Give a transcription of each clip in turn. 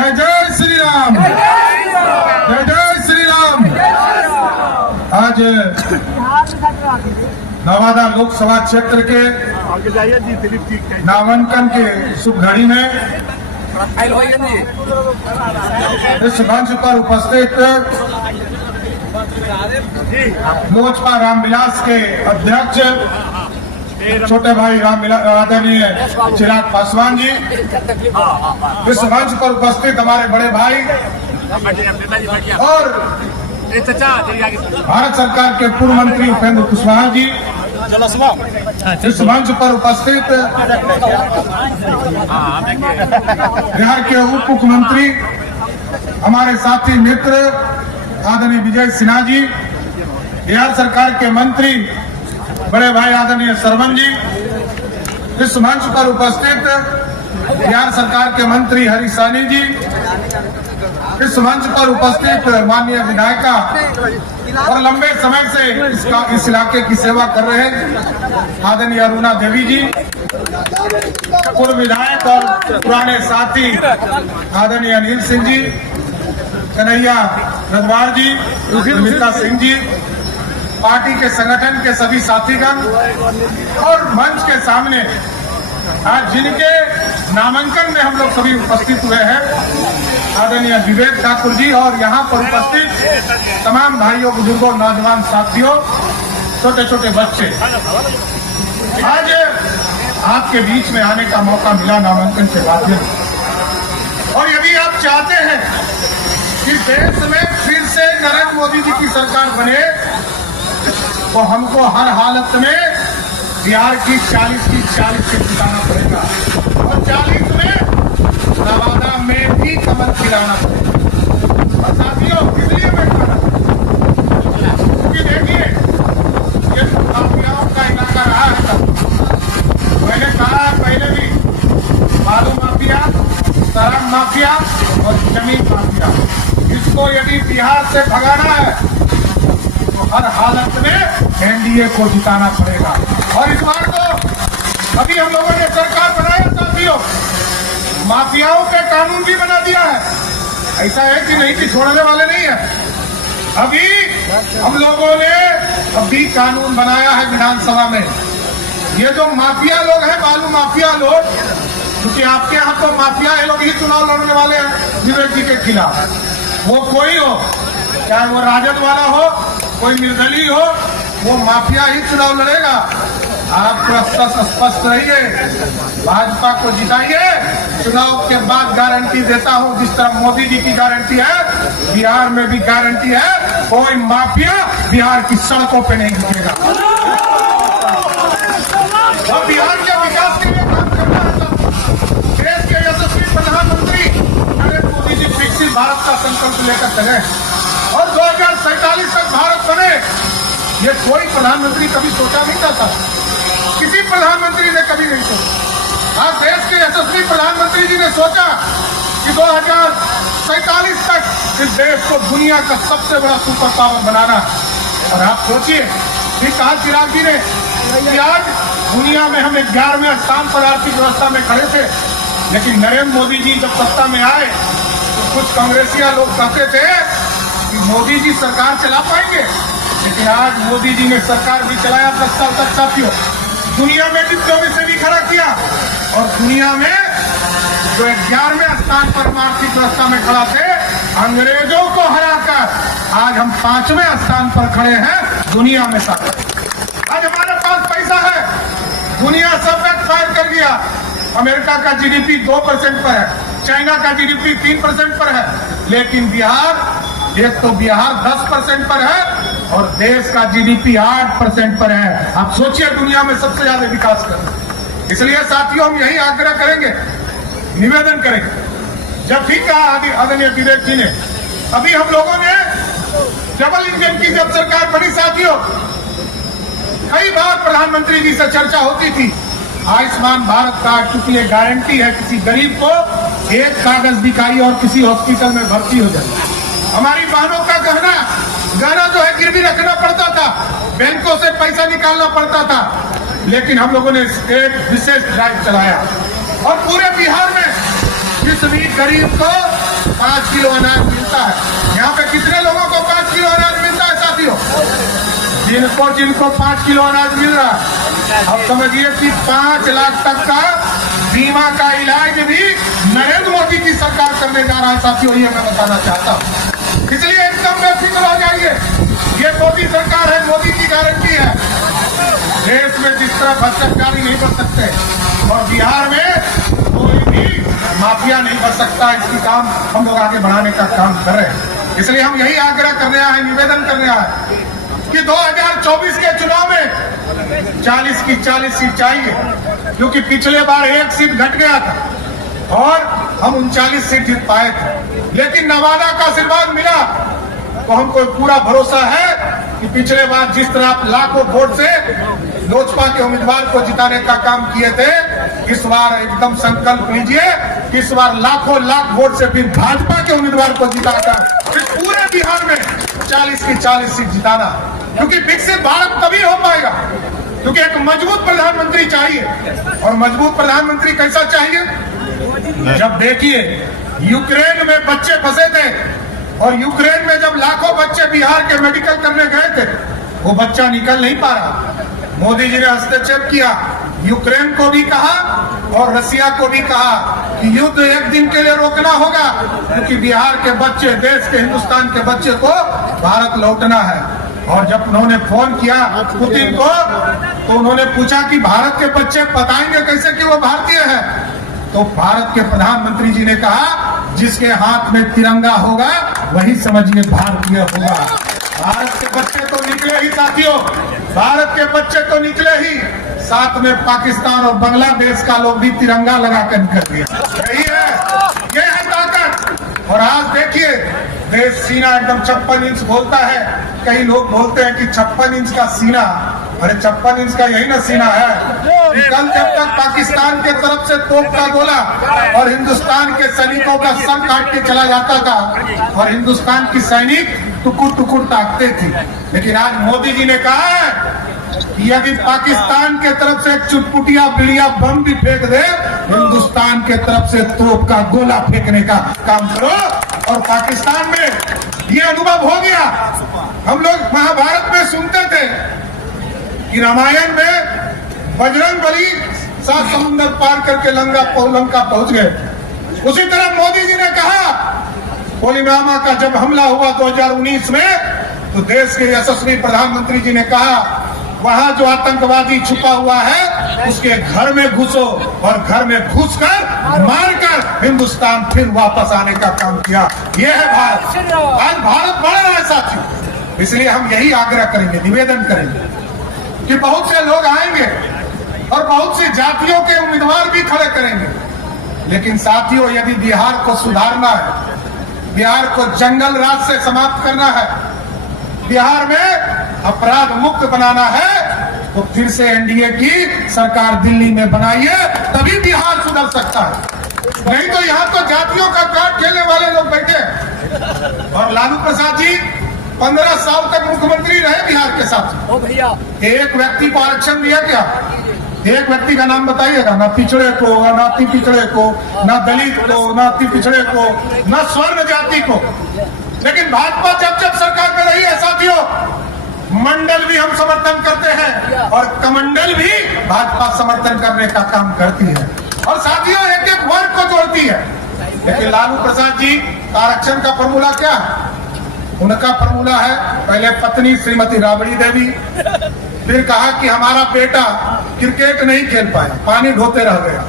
जय जय श्री राम, जय जय श्री राम। आज नवादा लोकसभा क्षेत्र के नामांकन के शुभ घड़ी में इस मंच पर उपस्थित लोजपा रामविलास के अध्यक्ष छोटे भाई आदरणीय चिराग पासवान जी, इस मंच पर उपस्थित हमारे बड़े भाई और भारत सरकार के पूर्व मंत्री उपेंद्र कुशवाहा जी, इस मंच पर उपस्थित बिहार के उप मुख्यमंत्री हमारे साथी मित्र आदरणीय विजय सिन्हा जी, बिहार सरकार के मंत्री बड़े भाई आदरणीय सरवन जी, इस मंच पर उपस्थित बिहार सरकार के मंत्री हरी सानी जी, इस मंच पर उपस्थित माननीय विधायिका और लंबे समय से इस इलाके की सेवा कर रहे आदरणीय अरुणा देवी जी, पूर्व विधायक और पुराने साथी आदरणीय अनिल सिंह जी, कन्हैया रघवार जी, अमिता सिंह जी, पार्टी के संगठन के सभी साथीगण और मंच के सामने आज जिनके नामांकन में हम लोग सभी उपस्थित हुए हैं, आदरणीय विवेक ठाकुर जी और यहाँ पर उपस्थित तमाम भाइयों, बुजुर्गों, नौजवान साथियों, छोटे छोटे बच्चे, आज आपके बीच में आने का मौका मिला नामांकन के माध्यम से। और यदि आप चाहते हैं कि देश में फिर से नरेंद्र मोदी जी की सरकार बने, तो हमको हर हालत में बिहार की 40 की 40 सीट जिताना पड़ेगा और 40 में नवादा में भी कमल खिलाना पड़ेगा। और साथियों, इसलिए मैं कह रहा हूं क्योंकि देखिए ये माफियाओं का इलाका रहा है। मैंने कहा पहले भी, बालू माफिया, शराब माफिया और जमीन माफिया, इसको यदि बिहार से भगाना है हर हालत में एनडीए को जिताना पड़ेगा। और इस बार तो अभी हम लोगों ने सरकार बनाया साथियों, माफियाओं पे कानून भी बना दिया है। ऐसा है कि नहीं कि छोड़ने वाले नहीं है, अभी हम लोगों ने अभी कानून बनाया है विधानसभा में। ये जो माफिया लोग हैं, बालू माफिया लोग, क्योंकि आपके यहाँ तो माफिया ये लोग ही चुनाव लड़ने वाले हैं विवेक जी के खिलाफ, वो कोई हो, चाहे वो राजद वाला हो, कोई निर्दलीय हो, वो माफिया ही चुनाव लड़ेगा। आप स्पष्ट रहिए, भाजपा को जिताइए, चुनाव के बाद गारंटी देता हूं, जिस तरह मोदी जी की गारंटी है, बिहार में भी गारंटी है, कोई माफिया बिहार की सड़कों पे नहीं घूमेगा। और बिहार के विकास के लिए काम करना है। देश के यशस्वी प्रधानमंत्री नरेंद्र मोदी जी विकसित भारत का संकल्प लेकर चले और 2047 तक भारत बने, ये कोई प्रधानमंत्री कभी सोचा नहीं था। किसी प्रधानमंत्री ने कभी नहीं सोचा। आज देश के यशस्वी प्रधानमंत्री जी ने सोचा कि 2047 तक इस देश को दुनिया का सबसे बड़ा सुपर पावर बनाना है। और आप सोचिए, ठीक कहा चिराग जी ने कि आज दुनिया में हम 11वें स्थान पर आर्थिक व्यवस्था में खड़े थे, लेकिन नरेंद्र मोदी जी जब सत्ता में आए तो कुछ कांग्रेसिया लोग कहते थे कि मोदी जी सरकार चला पाएंगे, लेकिन आज मोदी जी ने सरकार भी चलाया 10 साल तक साथियों, दुनिया में डिप्लोमेसी से भी खड़ा किया और दुनिया में जो 11वें स्थान पर आर्थिक व्यवस्था में खड़ा थे, अंग्रेजों को हराकर आज हम 5वें स्थान पर खड़े हैं दुनिया में। आज हमारे पास पैसा है, दुनिया सब फायर कर दिया। अमेरिका का जीडीपी 2% पर है, चाइना का जीडीपी 3% पर है, लेकिन एक तो बिहार 10% पर है और देश का जीडीपी 8% पर है। आप सोचिए, दुनिया में सबसे ज्यादा विकास कर रहे हैं। इसलिए साथियों, हम यही आग्रह करेंगे, निवेदन करेंगे, जब ठीक कहा आदरणीय विवेक जी ने, अभी हम लोगों ने डबल इंजन की जब सरकार बनी साथियों, कई बार प्रधानमंत्री जी से चर्चा होती थी, आयुष्मान भारत कार्ड, क्योंकि ये गारंटी है किसी गरीब को एक कागज दिखाई और किसी हॉस्पिटल में भर्ती हो जाए। हमारी बहनों का गहना जो है गिरवी रखना पड़ता था, बैंकों से पैसा निकालना पड़ता था, लेकिन हम लोगों ने एक विशेष ड्राइव चलाया और पूरे बिहार में जिस भी गरीब को 5 किलो अनाज मिलता है। यहाँ पे कितने लोगों को 5 किलो अनाज मिलता है साथियों? जिनको 5 किलो अनाज मिल रहा है। अब समझिए कि 5 लाख तक का बीमा का इलाज भी नरेंद्र मोदी की सरकार करने जा रहा है साथियों, ये मैं बताना चाहता हूँ। इसलिए एकदम बेफिक्र हो जाइए, ये मोदी सरकार है, मोदी की गारंटी है। देश में जिस तरह भ्रष्टाचारी नहीं बच सकते और बिहार में कोई भी माफिया नहीं बच सकता, इसकी काम हम लोग आगे बढ़ाने का काम कर रहे हैं। इसलिए हम यही आग्रह करने आए हैं, निवेदन करने आए हैं कि 2024 के चुनाव में 40 की 40 सीट चाहिए, क्योंकि पिछले बार 1 सीट घट गया था और हम 39 सीट जीत पाए थे। लेकिन नवादा का आशीर्वाद मिला तो हमको पूरा भरोसा है कि पिछले बार जिस तरह आप लाखों वोट से लोजपा के उम्मीदवार को जिताने का काम किए थे, इस बार एकदम संकल्प लीजिए, इस बार लाखों लाख वोट से फिर भाजपा के उम्मीदवार को जिताकर फिर पूरे बिहार में 40 की 40 सीट जिताना। क्योंकि विकसित भारत तभी हो पाएगा क्योंकि एक मजबूत प्रधानमंत्री चाहिए। और मजबूत प्रधानमंत्री कैसा चाहिए? जब देखिए यूक्रेन में बच्चे फंसे थे और यूक्रेन में जब लाखों बच्चे बिहार के मेडिकल करने गए थे, वो बच्चा निकल नहीं पा रहा। मोदी जी ने हस्तक्षेप किया, यूक्रेन को भी कहा और रसिया को भी कहा कि युद्ध एक दिन के लिए रोकना होगा, क्योंकि बिहार के बच्चे, देश के, हिंदुस्तान के बच्चे को भारत लौटना है। और जब उन्होंने फोन किया पुतिन को तो उन्होंने पूछा कि भारत के बच्चे बताएंगे कैसे कि वो भारतीय है? तो भारत के प्रधानमंत्री जी ने कहा, जिसके हाथ में तिरंगा होगा वही समझिए भारतीय होगा। भारत के बच्चे तो निकले ही साथियों, भारत के बच्चे तो निकले ही, साथ में पाकिस्तान और बांग्लादेश का लोग भी तिरंगा लगा कर निकल गया। यही है, ये है ताकत। और आज देखिए देश सीना एकदम 56 इंच बोलता है, कई लोग बोलते हैं कि 56 इंच का सीना, अरे 56 इंच का यही ना सीना है। कल जब तक पाकिस्तान के तरफ से तोप का गोला और हिंदुस्तान के सैनिकों का सर काट के चला जाता था और हिंदुस्तान की सैनिक टुकुर टुकुर ताकते थे, लेकिन आज मोदी जी ने कहा है कि यदि पाकिस्तान के तरफ से चुटपुटिया बिड़िया बम भी फेंक दे, हिंदुस्तान के तरफ से तोप का गोला फेंकने का काम करो। और पाकिस्तान में ये अनुभव हो गया। हम लोग महाभारत में सुनते थे कि रामायण में बजरंग बली 7 समुद्र पार करके लंका पहुंच गए। उसी तरह मोदी जी ने कहा, पुलवामा का जब हमला हुआ 2019 में, तो देश के यशस्वी प्रधानमंत्री जी ने कहा, वहां जो आतंकवादी छुपा हुआ है उसके घर में घुसो, और घर में घुसकर मारकर हिंदुस्तान फिर वापस आने का काम किया। यह है भारत। आज भारत बढ़ रहा है साथियों। इसलिए हम यही आग्रह करेंगे, निवेदन करेंगे कि बहुत से लोग आएंगे और बहुत सी जातियों के उम्मीदवार भी खड़े करेंगे, लेकिन साथियों यदि बिहार को सुधारना है, बिहार को जंगल राज से समाप्त करना है, बिहार में अपराध मुक्त बनाना है, तो फिर से एनडीए की सरकार दिल्ली में बनाइए, तभी बिहार सुधर सकता है। नहीं तो यहाँ तो जातियों का कार्ड खेलने वाले लोग बैठे। और लालू प्रसाद जी 15 साल तक मुख्यमंत्री रहे बिहार के साथ। एक व्यक्ति को आरक्षण दिया क्या? एक व्यक्ति का नाम बताइएगा, ना पिछड़े को, ना अति पिछड़े को, ना दलित को, ना अति पिछड़े को, ना स्वर्ण जाति को। लेकिन भाजपा जब सरकार कर रही है साथियों, मंडल भी हम समर्थन करते हैं और कमंडल भी भाजपा समर्थन करने का काम करती है, और साथियों एक एक वर्ग को जोड़ती है। लेकिन लालू प्रसाद जी का आरक्षण का फॉर्मूला क्या है? उनका फॉर्मूला है, पहले पत्नी श्रीमती राबड़ी देवी, फिर कहा कि हमारा बेटा क्रिकेट नहीं खेल पाया, पानी ढोते रह गया,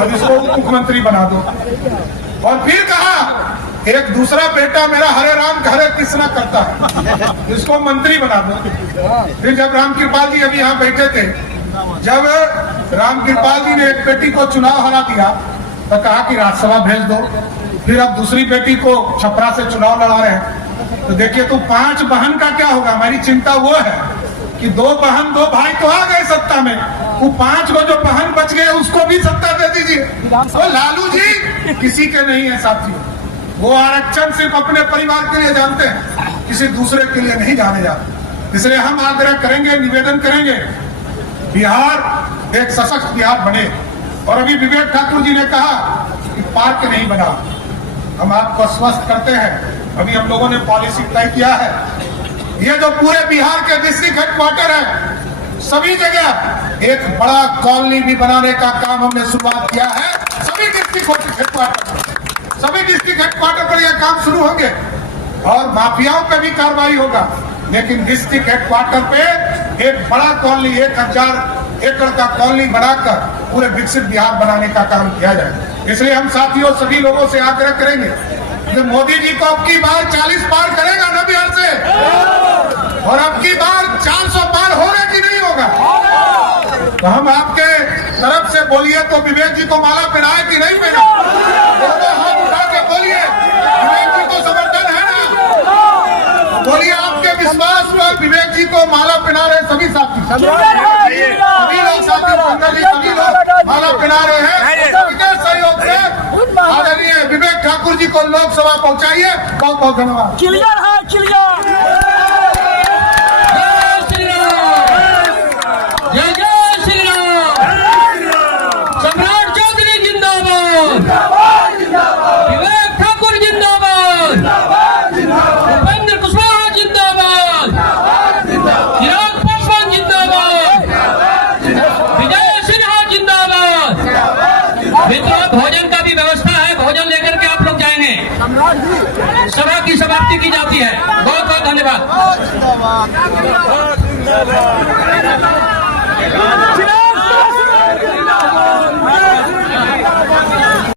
अब इसको मुख्यमंत्री बना दो। और फिर कहा एक दूसरा बेटा मेरा हरे राम हरे कृष्णा करता है, इसको मंत्री बना दो। फिर जब रामकृपाल जी अभी यहाँ बैठे थे, जब रामकृपाल जी ने एक बेटी को चुनाव हरा दिया तो कहा कि राज्यसभा भेज दो। फिर अब दूसरी बेटी को छपरा से चुनाव लड़ा रहे हैं। तो देखिए तो 5 बहन का क्या होगा? हमारी चिंता वो है कि 2 बहन 2 भाई तो आ गए सत्ता में, वो 5 को जो बहन बच गए उसको भी सत्ता दे दीजिए। तो लालू जी किसी के नहीं है साथियों, वो आरक्षण सिर्फ अपने परिवार के लिए जानते हैं, किसी दूसरे के लिए नहीं जाने जाते। इसलिए हम आग्रह करेंगे, निवेदन करेंगे, बिहार एक सशक्त बिहार बने। और अभी विवेक ठाकुर जी ने कहा कि पार्क नहीं बना, हम आपको आश्वस्त करते हैं, अभी हम लोगों ने पॉलिसी तय किया है। ये जो पूरे बिहार के डिस्ट्रिक्ट हेडक्वार्टर है, सभी जगह एक बड़ा कॉलोनी भी बनाने का काम हमने शुरुआत किया है। सभी डिस्ट्रिक्ट हेडक्वार्टर पर यह काम शुरू होंगे और माफियाओं पे भी कार्रवाई होगा, लेकिन डिस्ट्रिक्ट हेडक्वार्टर पे एक बड़ा कॉलोनी 1000 एकड़ का कॉलोनी बनाकर पूरे विकसित बिहार बनाने का काम किया जाए। इसलिए हम साथियों सभी लोगों से आग्रह करेंगे कि मोदी जी को अब की बार 40 पार करेगा ना बिहार से, और अब की बार 400 पार होगा कि नहीं होगा। तो हम आपके तरफ से बोलिए तो विवेक जी को माला पहनाए कि नहीं पहनाए, हाथ उठा के बोलिए, विवेक जी को समर्थन है ना। बोलिए आपके विश्वास में विवेक जी को माला पहना रहे सभी साथी, सभी लोग साथी सभी लोग माला पहना रहे हैं। सबके सहयोग से आदरणीय विवेक ठाकुर जी को लोकसभा पहुंचाइए। बहुत बहुत धन्यवाद। क्लियर है, क्लियर। जय जय श्री राम। सम्राट चौधरी जिंदाबाद, विवेक ठाकुर जिंदाबाद, उपेंद्र कुशवाहा जिंदाबाद, चिराग पासवान जिंदाबाद, विजय सिन्हा जिंदाबाद। मित्रों, भोजन का भी व्यवस्था है, भोजन लेकर के आप लोग जाएंगे। सभा की समाप्ति की जाती है। बहुत बहुत धन्यवाद। जिंदाबाद।